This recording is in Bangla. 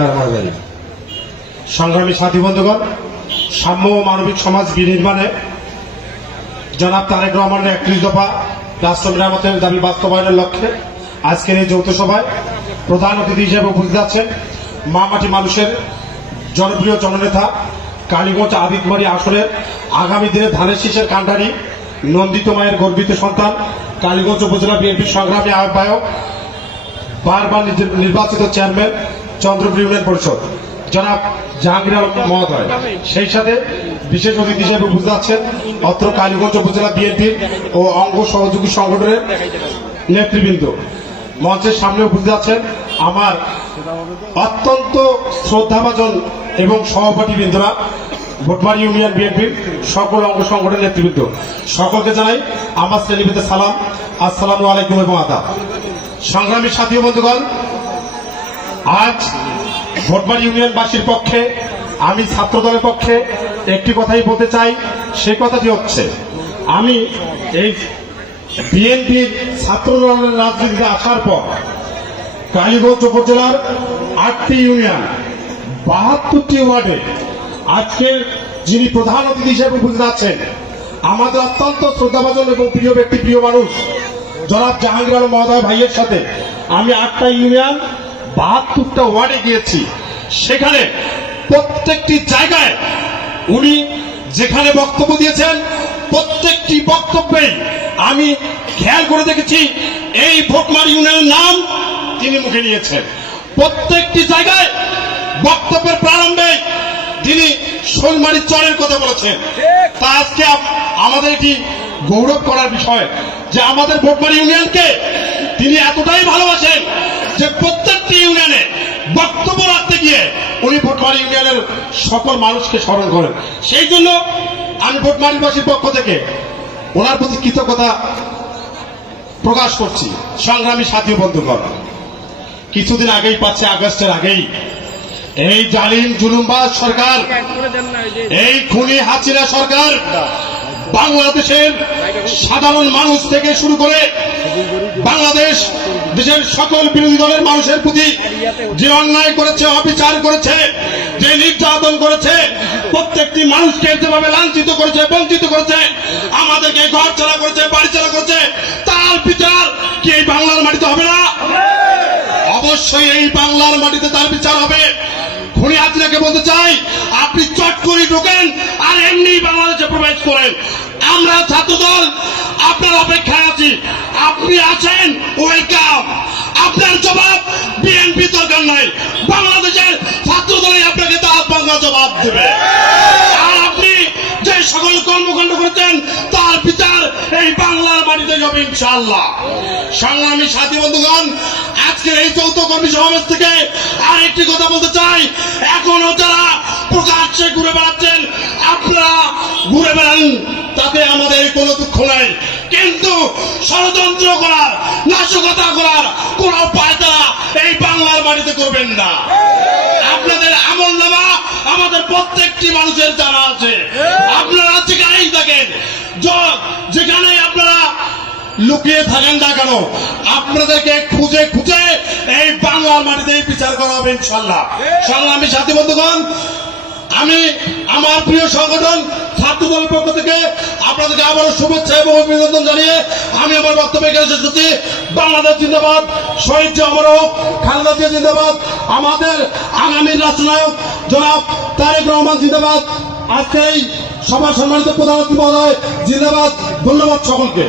রহমান রহিম। সংগ্রামী সাথী বন্ধুগণ, সাম্য ও মানবিক সমাজ বিনির্মাণে জনাব তারেক রহমানের একত্রিশ দফা রাষ্ট্র মেরামতের দাবি বাস্তবায়নের লক্ষ্যে আজকের এই যৌথ সভায় প্রধান অতিথি হিসেবে উপস্থিত আছেন মামাটি মানুষের জনপ্রিয় জননেতা কালীগঞ্জ আদিতমারি আসরের আগামী দিনে ধানের শীষের কাণ্ডারি নন্দিত মায়ের গর্বিত সন্তান কালীগঞ্জ উপজেলা বিএনপির সংগ্রামী আহ্বায়ক, বারবার নির্বাচিত চেয়ারম্যান চন্দ্রপুর ইউনিয়ন পরিষদ। জনাব জাহাঙ্গীর আলম মহোদয়। সেই সাথে বিশেষ অতিথি হিসেবে উপস্থিত আছেন অত্র কালীগঞ্জ উপজেলা বিএনপির ও অঙ্গ সহযোগী সংগঠনের নেতৃবৃন্দ। মঞ্চের সামনে উপস্থিত আছেন আমার অত্যন্ত শ্রদ্ধাভাজন এবং সহপাঠী বৃন্দরা। ভোটবাড়ি ইউনিয়ন বিএনপির সকল অঙ্গ সংগঠনের নেতৃবৃন্দ। সকলকে জানাই আমার শ্রেণীভেদে সালাম, আসসালামু আলাইকুম এবং আদাব। সংগ্রামী সাথী বন্ধুগণ, আজ ভোটবাড়ি ইউনিয়নবাসীর পক্ষে, আমি ছাত্র দলের পক্ষে একটি কথাই বলতে চাই সেই কথাটি হচ্ছে, আমি এই বিএনপির ছাত্র দলের রাজনীতিতে আসার পর কালীগঞ্জ উপজেলার আটটি ইউনিয়ন, বাহাত্তরটি ওয়ার্ডে আজকের যিনি প্রধান অতিথি হিসেবে উপস্থিত আছেন, আমাদের অত্যন্ত শ্রদ্ধাভাজন এবং প্রিয় ব্যক্তি, প্রিয় মানুষ, জনাব জাহাঙ্গীর আলম মহোদয় ভাইয়ের সাথে আমি আটটা ইউনিয়ন বাহাত্তরটা ওয়ার্ডে গিয়েছি। সেখানে প্রত্যেকটি জায়গায় উনি যেখানে বক্তব্য দিয়েছেন, প্রত্যেকটি বক্তব্যে আমি খেয়াল করে দেখেছি, এই ভোটমার ইউনিয়নের নাম তিনি মুখে নিয়েছেন। প্রত্যেকটি জায়গায় বক্তব্যের প্রারম্ভে তিনি শোলমারির চরের কথা বলেছেন। তা আজকে আমাদের এটি গৌরব করার বিষয় যে আমাদের ভোটমারি ইউনিয়নকে তিনি এতটাই ভালোবাসেন যে প্রত্যেকটি ইউনিয়নে বক্তব্য রাখতে গিয়ে উনি ভোটমারি ইউনিয়নের সকল মানুষকে স্মরণ করেন। সেই জন্য আমি ভোটমারিবাসীর পক্ষ থেকে ওনার প্রতি কৃতজ্ঞতা প্রকাশ করছি। সংগ্রামী সাথী বন্ধুগণ, কিছুদিন আগেই পাচ্ছে আগস্টের আগেই এই জালিম জুলুমবাজ সরকার, এই খুনি হাসিনা সরকার বাংলাদেশের সাধারণ মানুষ থেকে শুরু করে বাংলাদেশ, দেশের সকল বিরোধী দলের মানুষের প্রতি যে অন্যায় করেছে, অবিচার করেছে, যে নির্যাতন করেছে, প্রত্যেকটি মানুষকে যেভাবে লাঞ্ছিত করেছে, বঞ্চিত করেছে, আমাদেরকে ঘর চালা করেছে, বাড়ি চালা করেছে, তার বিচার কি এই বাংলার মাটিতে হবে না? অবশ্যই এই বাংলার মাটিতে তার বিচার হবে। খুনি হাজিরাকে বলতে চাই, আপনি চট করে ঢোকেন আর এমনি বাংলাদেশে প্রবেশ করেন। আমরা ছাত্র দল আপনার অপেক্ষায় আছি। আপনি আছেন, ওয়েলকাম। আপনার জবাব বিএনপি দরকার নয় বাংলাদেশের ছাত্র দলই আপনাকে তার বাংলা জবাব দেবে। আর আপনি যে সকল কর্মকাণ্ড করেছেন বাংলার মাটিতে যাবে ইনশাআল্লাহ। সংগ্রামী সাথী বন্ধুগণ আজকের এই চৌথ কর্মী সমাবেশ থেকে আরেকটি কথা বলতে চাই। এখনও যারা প্রকাশ্যে ঘুরে বেড়াচ্ছেন, আপনারা ঘুরে বেড়ান, তাতে আমাদের কোনো দুঃখ নাই। কিন্তু ষড়যন্ত্র করার, নাশকতা করার কোন পায়তারা এই বাংলার বাড়িতে করবেন না। আপনাদের আমল নামা আমাদের প্রত্যেকটি মানুষের জানা আছে। আপনারা যেখানেই থাকেন য- যেখানেই আপনারা লুকিয়ে থাকেন না কেন? আপনাদেরকে খুঁজে খুঁজে এই বাংলার মাটিতে বিচার করা হবে ইনশাল্লাহ সংগ্রামী সাথী বন্ধুগণ, আমি আমার প্রিয় সংগঠন ছাত্র দলের পক্ষ থেকে আপনাদেরকে আবারও শুভেচ্ছা এবং অভিনন্দন জানিয়ে আমি আমার বক্তব্য এখানে শেষ করছি। বাংলাদেশ জিন্দাবাদ, শহীদ অমর খালেদা জিয়া জিন্দাবাদ, আমাদের আগামী রাষ্ট্রনায়ক জনাব তারেক রহমান জিন্দাবাদ। আজকে সভা সম্মানিত প্রধানমন্ত্রী মহোদয় জিন্দাবাদ, ধন্যবাদ সকলকে।